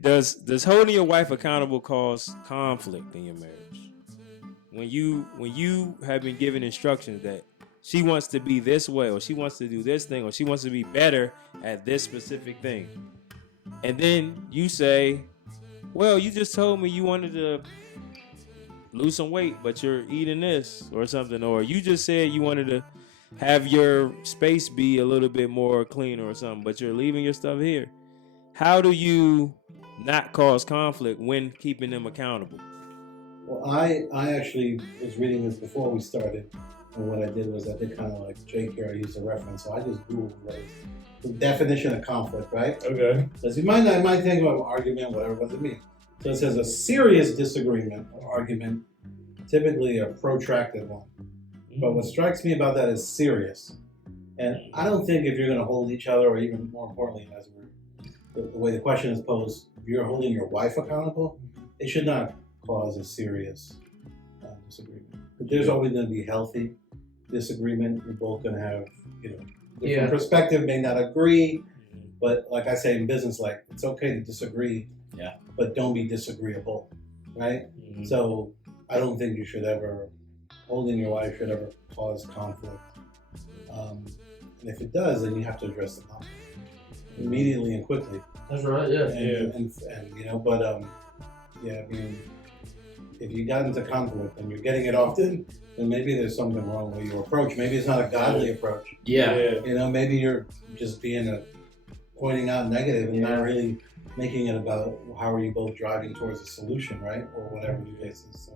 Does holding your wife accountable cause conflict in your marriage? When you have been given instructions that she wants to be this way, or she wants to do this thing, or she wants to be better at this specific thing, and then you say, well, you just told me you wanted to lose some weight, but you're eating this or something, or you just said you wanted to have your space be a little bit more clean or something, but you're leaving your stuff here. How do you not cause conflict when keeping them accountable? Well, I actually was reading this before we started, and what I did was I did kind of like Jake here. I used a reference, so I just Googled what is the definition of conflict, right? Okay. Because you might think about an argument, whatever, what does it mean? So it says a serious disagreement or argument, typically a protracted one. But what strikes me about that is serious. And I don't think if you're going to hold each other, or even more importantly, as the way the question is posed, if you're holding your wife accountable, it should not cause a serious disagreement. But there's always going to be healthy disagreement. You're both going to have, different perspective, may not agree. But like I say in business, like it's okay to disagree, but don't be disagreeable, right? Mm-hmm. So I don't think you should ever, holding your wife should ever cause conflict. And if it does, then you have to address the conflict immediately and quickly. That's right, yeah. And I mean, if you got into conflict and you're getting it often, then maybe there's something wrong with your approach. Maybe it's not a godly approach. Yeah. Maybe you're just pointing out negative and not really making it about how are you both driving towards a solution, right? Or whatever the case is.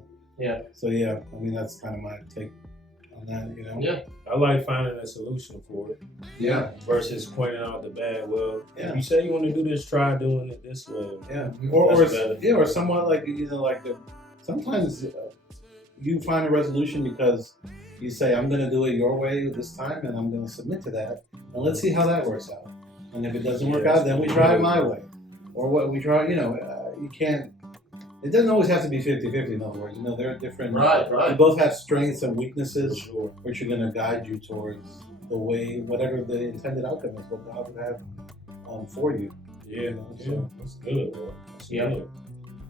So I mean, that's kind of my take on that, Yeah. I like finding a solution for it. Yeah. Versus pointing out the bad. Well, if you say you want to do this, try doing it this way. Yeah. Or somewhat like, sometimes you find a resolution because you say, I'm going to do it your way this time and I'm going to submit to that. And let's see how that works out. And if it doesn't work out, then we try it my way. Or what we try, you can't. It doesn't always have to be 50-50, in other words. There are different... Right. You both have strengths and weaknesses, sure, which are going to guide you towards the way, whatever the intended outcome is, what God would have for you. Yeah, that's good, bro. That's good.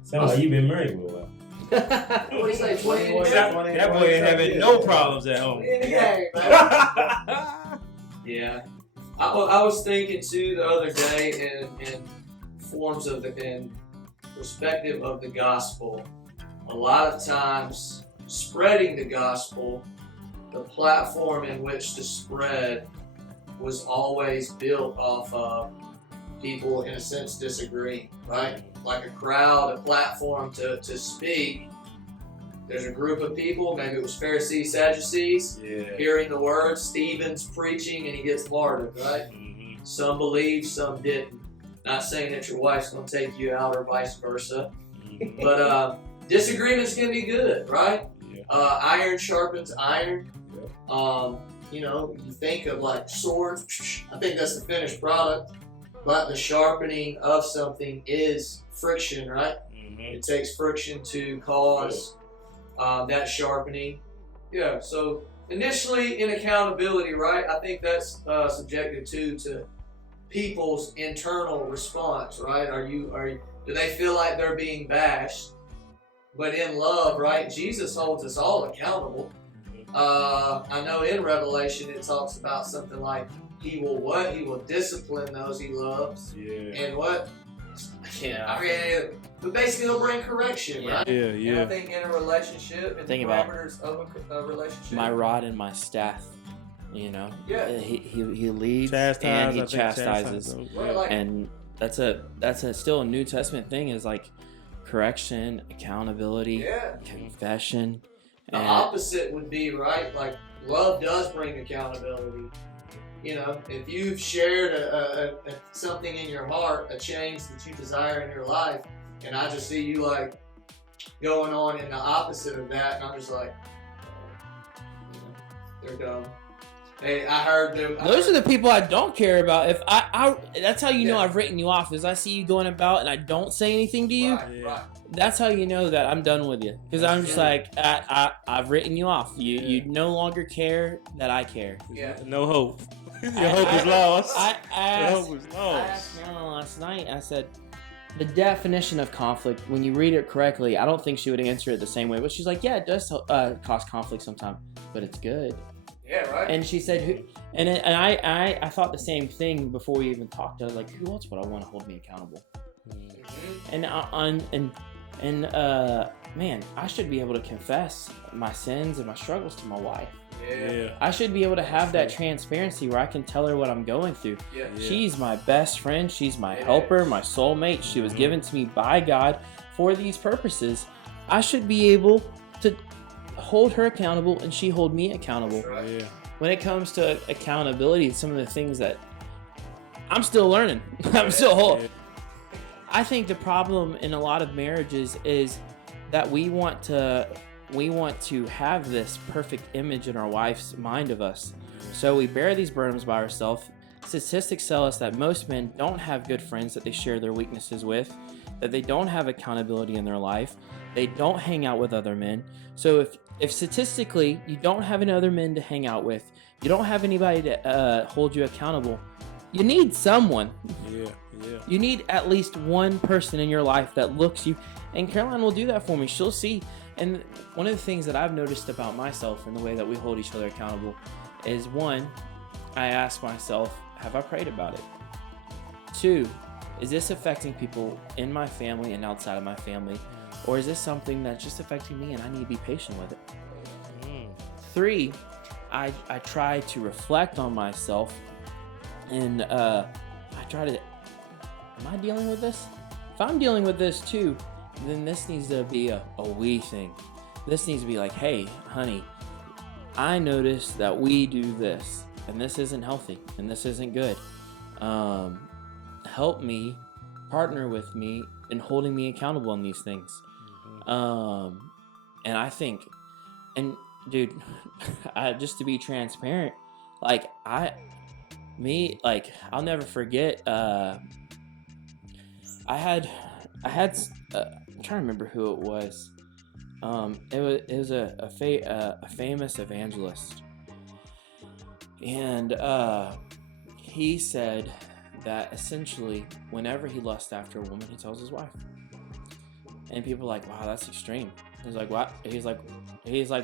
Sounds Awesome. like you've been married for a while. What do you say, 20? That boy ain't having no problems at home. Yeah. I was thinking, too, the other day in forms of in perspective of the gospel. A lot of times, spreading the gospel, the platform in which to spread was always built off of people, in a sense, disagreeing, right? Like a crowd, a platform to speak. There's a group of people, maybe it was Pharisees, Sadducees, hearing the word. Stephen's preaching and he gets martyred, right? Mm-hmm. Some believed, some didn't. Not saying that your wife's going to take you out or vice versa. Mm-hmm. But disagreements can be good, right? Yeah. Iron sharpens iron. Yeah. You think of like swords. I think that's the finished product. But the sharpening of something is friction, right? Mm-hmm. It takes friction to cause that sharpening. Yeah, so initially in accountability, right? I think that's subjective too to people's internal response, right? Do they feel like they're being bashed? But in love, right? Jesus holds us all accountable. I know in Revelation it talks about something like He will discipline those He loves. Yeah. And what? But basically he'll bring correction, right? Yeah. And I think in a relationship, in the parameters of a relationship, my rod and my staff, Yeah. He leads and he chastises. Right. And that's still a New Testament thing, is like correction, accountability, confession. The opposite would be, right, like love does bring accountability. If you've shared something in your heart, a change that you desire in your life, and I just see you like going on in the opposite of that, and I'm just like, they're dumb. Hey, I heard them. Those are the people I don't care about. If I that's how you know I've written you off. Is I see you going about and I don't say anything to you. Right. That's how you know that I'm done with you. Because I'm just like, I've written you off. You no longer care that I care. Yeah. No hope. Your hope is lost. I asked Nolan last night. I said, the definition of conflict, when you read it correctly, I don't think she would answer it the same way. But she's like, yeah, it does cause conflict sometimes, but it's good. Yeah, right. And she said, I thought the same thing before we even talked. I was like, who else would I want to hold me accountable? And man, I should be able to confess my sins and my struggles to my wife. Yeah. I should be able to have that transparency where I can tell her what I'm going through. Yeah. She's my best friend. She's my helper, my soulmate. She was given to me by God for these purposes. I should be able to hold her accountable and she hold me accountable. Right. Yeah. When it comes to accountability, some of the things that I'm still learning. I'm still whole. Yeah. I think the problem in a lot of marriages is that we want to have this perfect image in our wife's mind of us. So we bear these burdens by ourselves. Statistics tell us that most men don't have good friends that they share their weaknesses with, that they don't have accountability in their life, they don't hang out with other men. So if statistically you don't have any other men to hang out with, you don't have anybody to hold you accountable, you need someone. Yeah. You need at least one person in your life that looks you, and Caroline will do that for me. She'll see. And one of the things that I've noticed about myself and the way that we hold each other accountable is, one, I ask myself, have I prayed about it? Two, is this affecting people in my family and outside of my family? Or is this something that's just affecting me and I need to be patient with it? Three, I try to reflect on myself and I try to, am I dealing with this? If I'm dealing with this too, then this needs to be a we thing. This needs to be like, hey, honey, I noticed that we do this, and this isn't healthy, and this isn't good. Help me, partner with me in holding me accountable on these things. And I think, and dude, just to be transparent, like I'll never forget. I had. I'm trying to remember who it was. It was a famous evangelist, and he said that essentially, whenever he lusts after a woman, he tells his wife. And people are like, "Wow, that's extreme." He's like, "What?" He's like,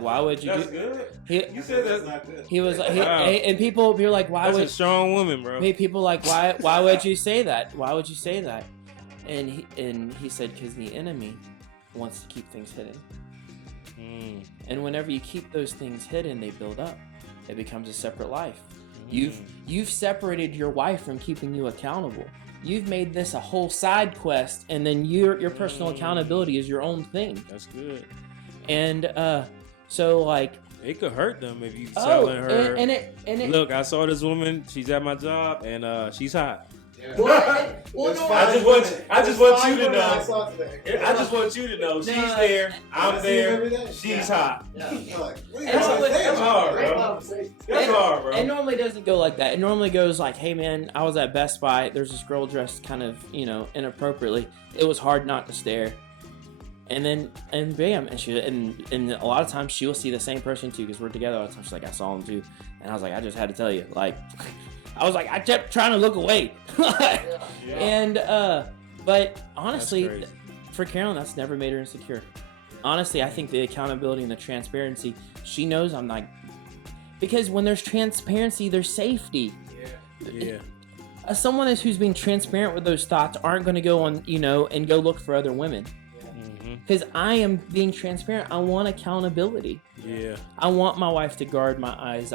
"Why would you?" That's do good. You said that's not good. He was like, Wow. and people are like, "Why That's would?" a strong woman, bro. People like, "Why would you say that? Why would you say that?" And he said, "Because the enemy wants to keep things hidden. And whenever you keep those things hidden, they build up. It becomes a separate life. You've separated your wife from keeping you accountable. You've made this a whole side quest, and then your personal accountability is your own thing." That's good. And so like, It could hurt them if you telling her. and it Look, I saw this woman. She's at my job, and she's hot. Well, no, I just want you to know. I just want you to know she's there. I'm there. She's hot. Yeah. That's hard, bro. That's hard, bro. It normally doesn't go like that. It normally goes like, "Hey man, I was at Best Buy. There's this girl dressed kind of, inappropriately. It was hard not to stare." And bam, and a lot of times she will see the same person too, because we're together all the time. She's like, "I saw him too," and I was like, "I just had to tell you." Like, I was like, I kept trying to look away. And but honestly, for Carolyn, that's never made her insecure. Honestly, I think the accountability and the transparency, she knows I'm not, because when there's transparency, there's safety. Yeah. Someone who's being transparent with those thoughts aren't going to go on, and go look for other women. Because I am being transparent. I want accountability. Yeah. I want my wife to guard my eyes.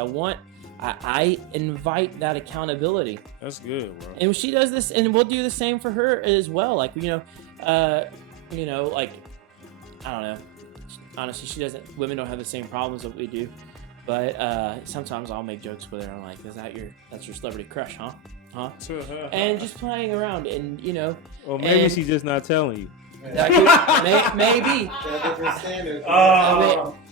I invite that accountability. That's good, bro. And she does this, and we'll do the same for her as well. Like, like, I don't know. Honestly, she doesn't. Women don't have the same problems that we do. But sometimes I'll make jokes with her. I'm like, that's your celebrity crush, huh? And just playing around, and Or maybe and- she's just not telling you. maybe. Different standards.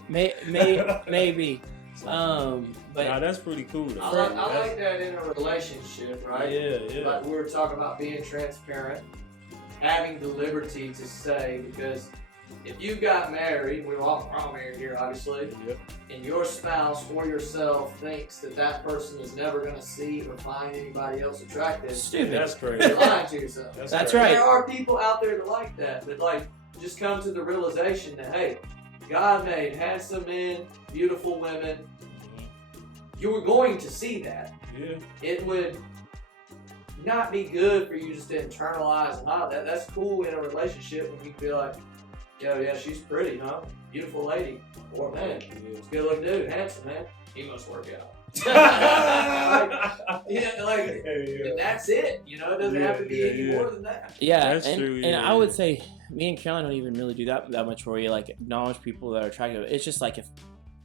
Maybe. But Nah, that's pretty cool, though. I like that in a relationship, right? Yeah. Like we were talking about being transparent, having the liberty to say, because if you got married, we're all married here, obviously, Yep. and your spouse or yourself thinks that that person is never going to see or find anybody else attractive, Stupid. That's you're crazy. lying to yourself. That's crazy. right. There are people out there that like that like just come to the realization that, hey, God made handsome men, beautiful women. You were going to see that. Yeah. It would not be good for you just to internalize that. That's cool in a relationship when you feel like, yeah, she's pretty, huh? Beautiful lady. Or man, he's a good looking dude, handsome man. He must work out. And that's it. You know, it doesn't have to be any more than that. Yeah, That's and, true, and yeah, I would yeah. say me and Caroline don't even really do that much where you like acknowledge people that are attractive. It's just like if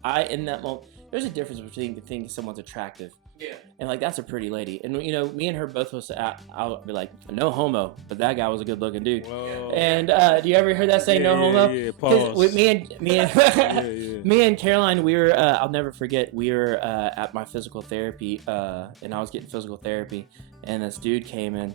I in that moment, there's a difference between thinking someone's attractive Yeah. and like that's a pretty lady, and you know me and her both was I'll be like no homo, but that guy was a good looking dude. Whoa. And do you ever hear that say no homo? Yeah, Because pause. with me and yeah, yeah. me and Caroline, we were I'll never forget. We were at my physical therapy, and I was getting physical therapy, and this dude came in,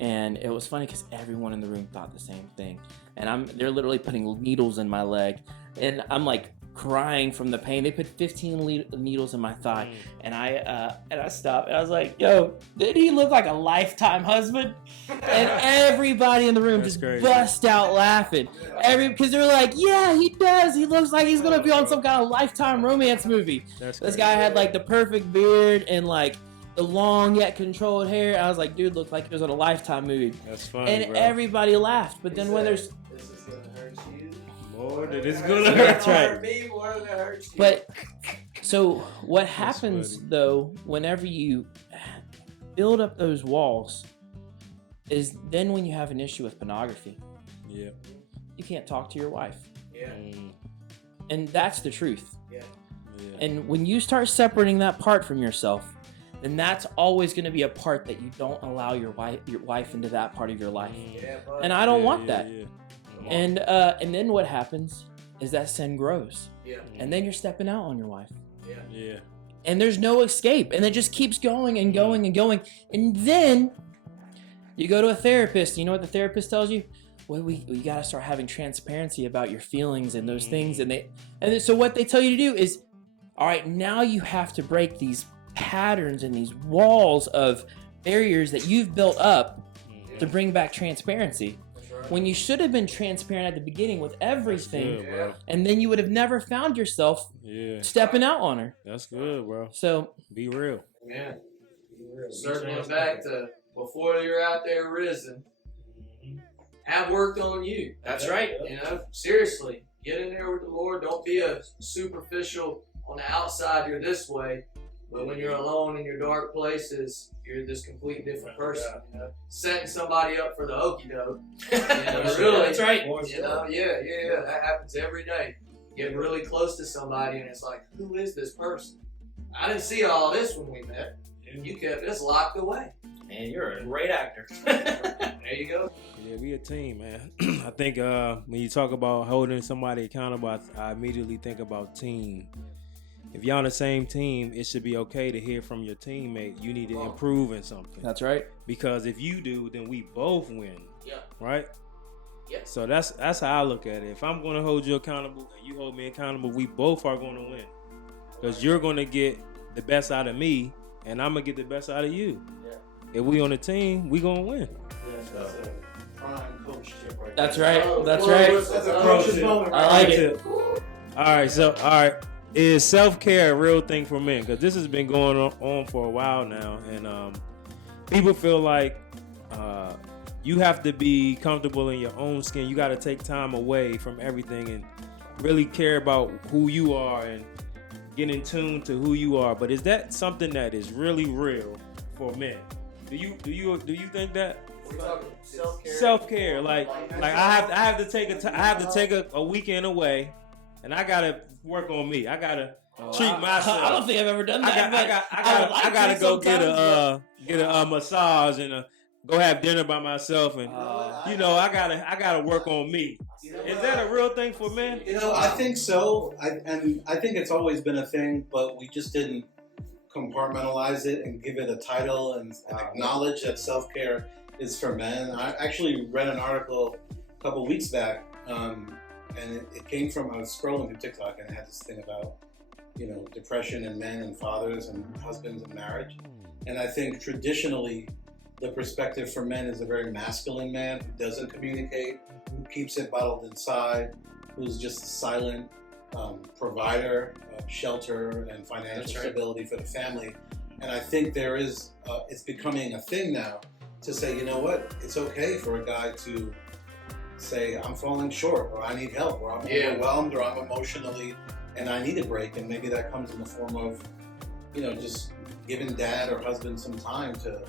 and it was funny because everyone in the room thought the same thing, and they're literally putting needles in my leg, and I'm like crying from the pain. They put 15 needles in my thigh, and I stopped, and I was like, "Yo, did he look like a Lifetime husband?" And everybody in the room That's just crazy. bust out laughing. Because they're like, yeah, he does. He looks like he's gonna be on some kind of Lifetime romance movie. That's This crazy. guy had like the perfect beard and like the long yet controlled hair. I was like, dude, looked like he was on a Lifetime movie. That's funny, And bro. everybody laughed. But then when there's, This is gonna hurt you. More than it's It's gonna gonna hurt. hurt me more than it hurts you. but so what That's happens funny. though, whenever you build up those walls, is then when you have an issue with pornography, Yeah. you can't talk to your wife, yeah. and that's the truth. Yeah. And when you start separating that part from yourself, then that's always going to be a part that you don't allow your wife into that part of your life. Yeah, bud. And I don't Yeah, want yeah, that. yeah. And then what happens is that sin grows, Yeah, and then you're stepping out on your wife, yeah. Yeah. and there's no escape, and it just keeps going and going and going, and then you go to a therapist. You know what the therapist tells you? Well, we got to start having transparency about your feelings and those things, and so what they tell you to do is, all right, now you have to break these patterns and these walls of barriers that you've built up to bring back transparency. That's right. When you should have been transparent at the beginning with everything, Good, bro. and then you would have never found yourself Yeah. stepping out on her. That's good, bro. So Be real. Man, circling back to before you're out there risen, have worked on you. that's right. You know, seriously, get in there with the Lord. Don't be a superficial on the outside. You're this way, but when you're alone in your dark places, you're this complete different person. You know, setting somebody up for the okey doke. You know, really, That's right. You know, yeah. That happens every day. Get really close to somebody, and it's like, who is this person? I didn't see all this when we met. You kept this locked away. Man, you're a great actor. There you go. Yeah, we a team, man. I think when you talk about holding somebody accountable, I immediately think about team. If you're on the same team, it should be okay to hear from your teammate. You need to improve in something. That's right. Because if you do, then we both win. Yeah. Right? Yeah. So that's how I look at it. If I'm going to hold you accountable and you hold me accountable, we both are going to win. Because you're going to get the best out of me, and I'm going to get the best out of you. Yeah. If we on a team, we going to win. That's a prime coach tip right That's there. right. That's right. That's a coach's moment. I like it. All right. Is self-care a real thing for men? Because this has been going on for a while now, and people feel like you have to be comfortable in your own skin. You got to take time away from everything and really care about who you are and get in tune to who you are. But is that something that is really real for men? Do you think that? We're talking self-care. Self-care, like I have to take a weekend away, and I gotta work on me. I gotta treat myself. I don't think I've ever done that. I gotta go get a massage and go have dinner by myself, and I gotta work on me. Is that a real thing for men? You know, I think so. I think it's always been a thing, but we just didn't compartmentalize it and give it a title and acknowledge that self-care is for men. I actually read an article a couple weeks back and it came from, I was scrolling through TikTok and it had this thing about, depression in men and fathers and husbands and marriage. And I think traditionally, the perspective for men is a very masculine man who doesn't communicate, who keeps it bottled inside, who's just a silent provider of shelter and financial stability for the family. And I think there is, it's becoming a thing now to say, you know what, it's okay for a guy to say, I'm falling short, or I need help, or I'm overwhelmed, or I'm emotionally, and I need a break. And maybe that comes in the form of, just giving dad or husband some time to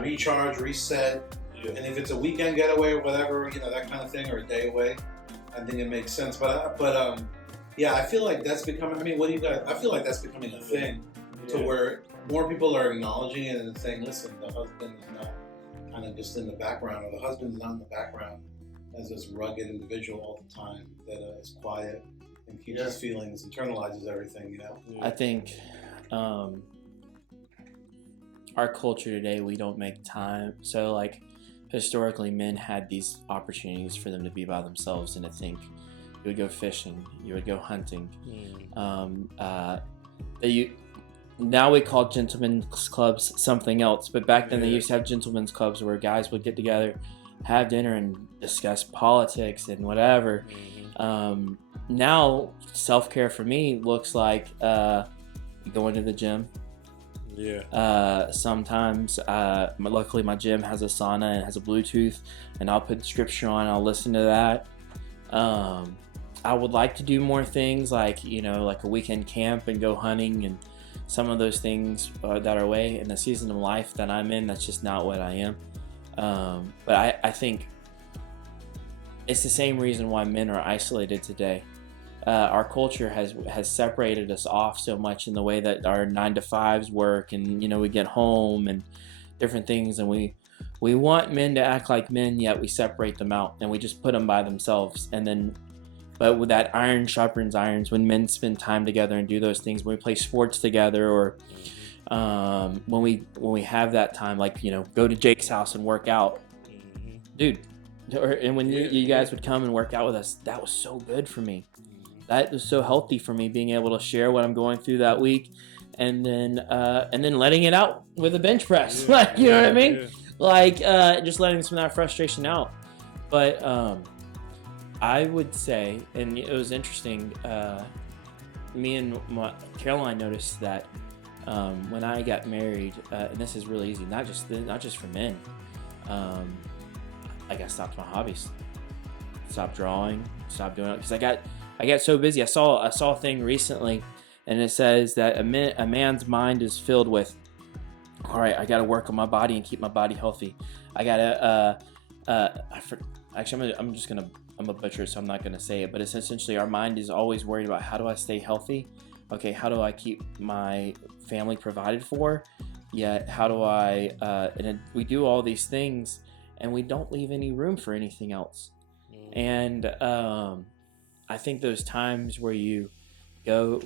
recharge, reset. Yeah. And if it's a weekend getaway or whatever, that kind of thing, or a day away, I think it makes sense. But I feel like that's becoming, what do you guys, I feel like that's becoming a thing to where more people are acknowledging it and saying, listen, the husband is not kind of just in the background, or the husband's not in the background as this rugged individual all the time that is quiet and keeps his feelings, internalizes everything, I think our culture today, we don't make time. So like historically, men had these opportunities for them to be by themselves and to think. You would go fishing, you would go hunting. Now we call gentlemen's clubs something else, but back then they used to have gentlemen's clubs where guys would get together, have dinner, and discuss politics and whatever. Now self-care for me looks like going to the gym. Sometimes luckily my gym has a sauna and has a Bluetooth, and I'll put scripture on, I'll listen to that. I would like to do more things like like a weekend camp and go hunting, and some of those things that are way in the season of life that I'm in, that's just not what I am. But I think it's the same reason why men are isolated today. Our culture has separated us off so much in the way that our 9-to-5s work, and we get home and different things, and we want men to act like men, yet we separate them out and we just put them by themselves. And then, but with that iron sharpens irons, when men spend time together and do those things, when we play sports together, or when we have that time, like go to Jake's house and work out, dude. And when you guys would come and work out with us, that was so good for me. That was so healthy for me, being able to share what I'm going through that week, and then letting it out with a bench press. Like, you know what I mean? Yeah. Like just letting some of that frustration out. But I would say, and it was interesting, me and Caroline noticed that when I got married, and this is really easy, not just for men. I stopped my hobbies, stopped drawing, stopped doing it because I got so busy. I saw a thing recently, and it says that a man's mind is filled with, all right, I got to work on my body and keep my body healthy. I gotta actually I'm gonna butcher it, so I'm not gonna say it, but it's essentially our mind is always worried about, how do I stay healthy? Okay, how do I keep my family provided for? Yet how do I and we do all these things and we don't leave any room for anything else. And I think those times where you go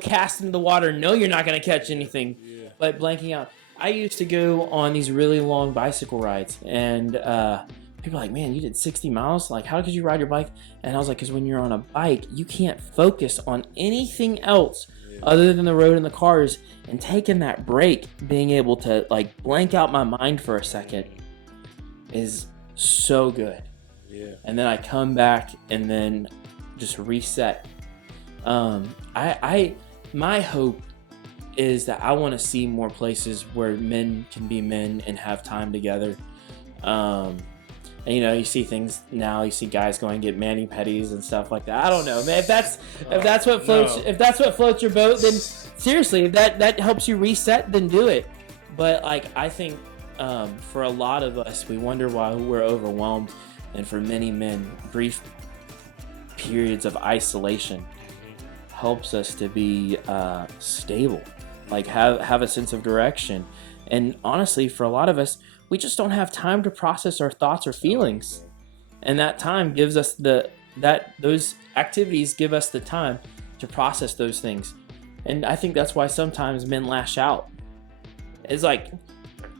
cast into the water, know you're not going to catch anything, but blanking out. I used to go on these really long bicycle rides, and people are like, man, you did 60 miles? Like, how could you ride your bike? And I was like, because when you're on a bike, you can't focus on anything else other than the road and the cars, and taking that break, being able to like blank out my mind for a second is so good. And then I come back and then just reset. My hope is that I want to see more places where men can be men and have time together. And you see things now. You see guys going and get mani-pedis and stuff like that. I don't know, man. If that's what floats your boat, then seriously, if that helps you reset, then do it. But like, I think for a lot of us, we wonder why we're overwhelmed. And for many men, brief periods of isolation helps us to be stable, like have a sense of direction. And honestly, for a lot of us, we just don't have time to process our thoughts or feelings. And that time gives us those activities give us the time to process those things. And I think that's why sometimes men lash out. It's like,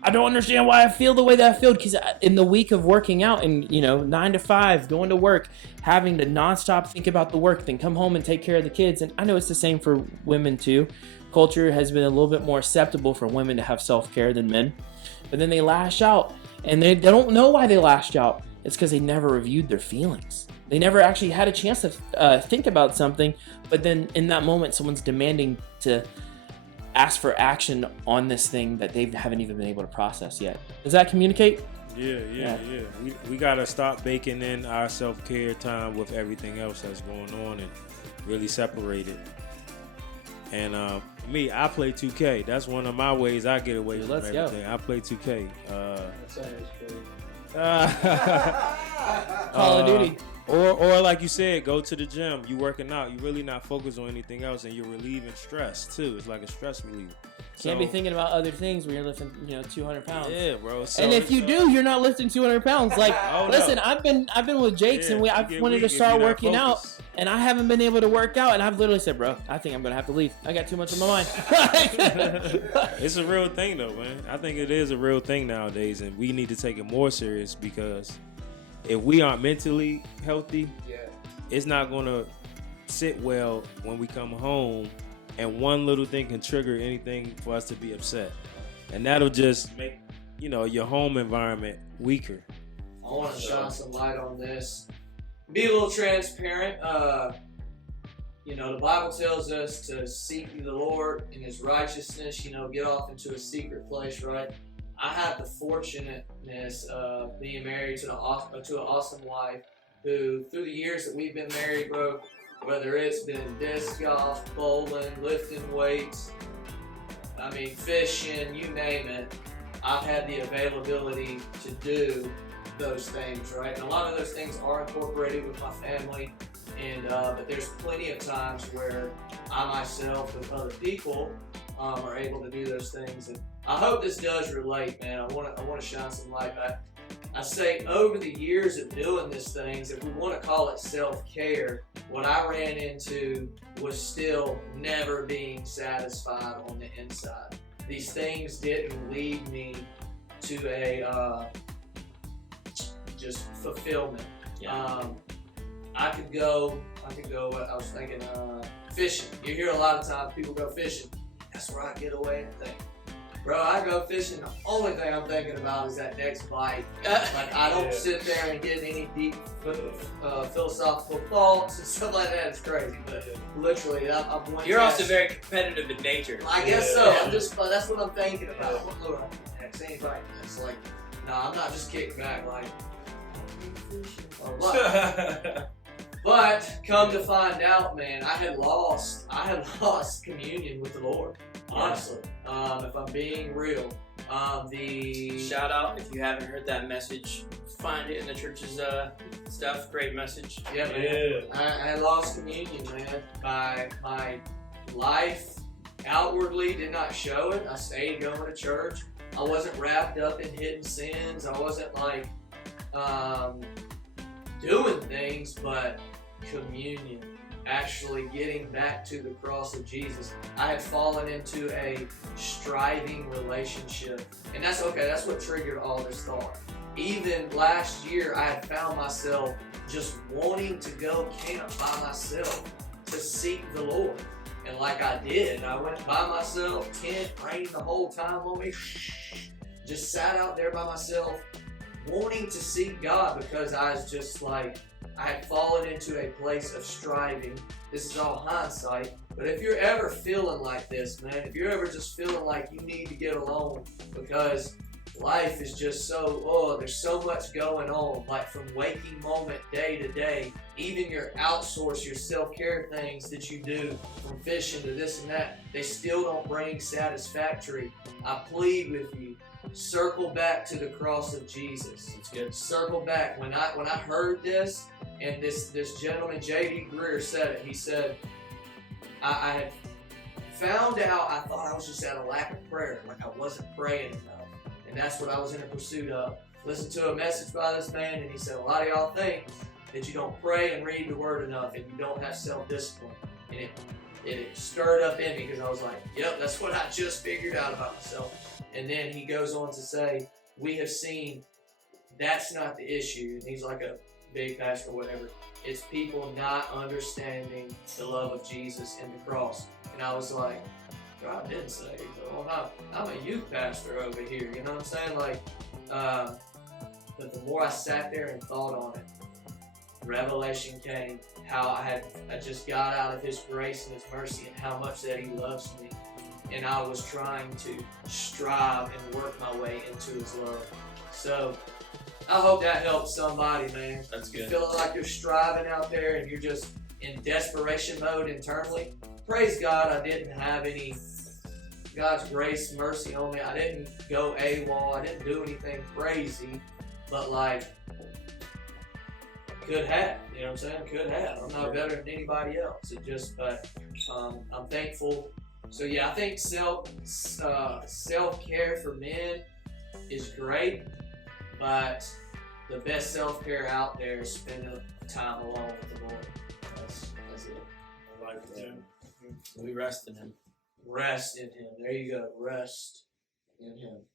I don't understand why I feel the way that I feel, because in the week of working out and 9 to 5, going to work, having to nonstop think about the work, then come home and take care of the kids. And I know it's the same for women too. Culture has been a little bit more acceptable for women to have self-care than men, but then they lash out, and they don't know why they lashed out. It's because they never reviewed their feelings. They never actually had a chance to think about something, but then in that moment, someone's demanding to ask for action on this thing that they haven't even been able to process yet. Does that communicate? Yeah. We gotta stop baking in our self-care time with everything else that's going on and really separate it. And me, I play 2K. That's one of my ways I get away from everything. I play 2K. Call of Duty. Or like you said, go to the gym. You working out. You really not focused on anything else, and you're relieving stress too. It's like a stress reliever. Can't be thinking about other things when you're lifting, 200 pounds. Yeah, bro. So, and if you do, you're not lifting 200 pounds. Like, listen, I've been with Jakes, and I've wanted to start working out, and I haven't been able to work out, and I've literally said, bro, I think I'm gonna have to leave. I got too much on my mind. It's a real thing, though, man. I think it is a real thing nowadays, and we need to take it more serious, because if we aren't mentally healthy, it's not gonna sit well when we come home. And one little thing can trigger anything for us to be upset. And that'll just make, your home environment weaker. I want to shine some light on this. Be a little transparent. The Bible tells us to seek the Lord in His righteousness, get off into a secret place, right? I have the fortunateness of being married to an awesome wife who, through the years that we've been married, bro, whether it's been disc golf, bowling, lifting weights, fishing, you name it, I've had the availability to do those things, right? And a lot of those things are incorporated with my family, but there's plenty of times where I myself with other people are able to do those things. And I hope this does relate, man. I want to shine some light back. I say over the years of doing these things, if we want to call it self-care, what I ran into was still never being satisfied on the inside. These things didn't lead me to a just fulfillment. I could go, I was thinking fishing. You hear a lot of times people go fishing. That's where I get away and think. Bro, I go fishing, the only thing I'm thinking about is that next bite. Like, I don't sit there and get any deep philosophical thoughts and stuff like that. It's crazy, but literally, I'm one. You're also very competitive in nature. I guess so. I'm just, that's what I'm thinking about. What Lord, next anybody? It's like, no, I'm not just kicking back like, or what? But come to find out, man, I had lost communion with the Lord. Honestly, if I'm being real, the shout out if you haven't heard that message, find it in the church's stuff. Great message. Yeah, man. I lost communion, man. My life outwardly did not show it. I stayed going to church. I wasn't wrapped up in hidden sins. I wasn't like doing things, but communion. Actually getting back to the cross of Jesus. I had fallen into a striving relationship. And that's okay, that's what triggered all this thought. Even last year, I had found myself just wanting to go camp by myself to seek the Lord. And like I did, I went by myself, tent, rain the whole time on me. Just sat out there by myself, wanting to seek God because I was just like, I had fallen into a place of striving. This is all hindsight. But if you're ever feeling like this, man, if you're ever just feeling like you need to get alone because life is just so, there's so much going on, like from waking moment day to day, even your outsource, your self-care things that you do, from fishing to this and that, they still don't bring satisfactory. I plead with you, circle back to the cross of Jesus. It's good. Circle back. When I heard this, and this gentleman, J.D. Greer, said it, he said, I had found out, I thought I was just at a lack of prayer, like I wasn't praying enough. And that's what I was in a pursuit of. Listened to a message by this man, and he said, a lot of y'all think that you don't pray and read the word enough, and you don't have self-discipline. And it stirred up in me, because I was like, yep, that's what I just figured out about myself. And then he goes on to say, we have seen that's not the issue. And he's like a big pastor or whatever. It's people not understanding the love of Jesus and the cross. And I was like, God didn't say, well, I'm a youth pastor over here. You know what I'm saying? Like, but the more I sat there and thought on it, revelation came, how I just got out of his grace and his mercy and how much that he loves me. And I was trying to strive and work my way into his love. So I hope that helps somebody, man. That's You good. feel like you're striving out there and you're just in desperation mode internally. Praise God, I didn't have any God's grace, mercy on me. I didn't go AWOL. I didn't do anything crazy. But like, could have. You know what I'm saying? Could have. I'm not better than anybody else. It just, but I'm thankful. So yeah, I think self-care for men is great, but the best self-care out there is spending time alone with the Lord. That's it. I like that. We rest in him. Rest in Him. There you go. Rest in Him.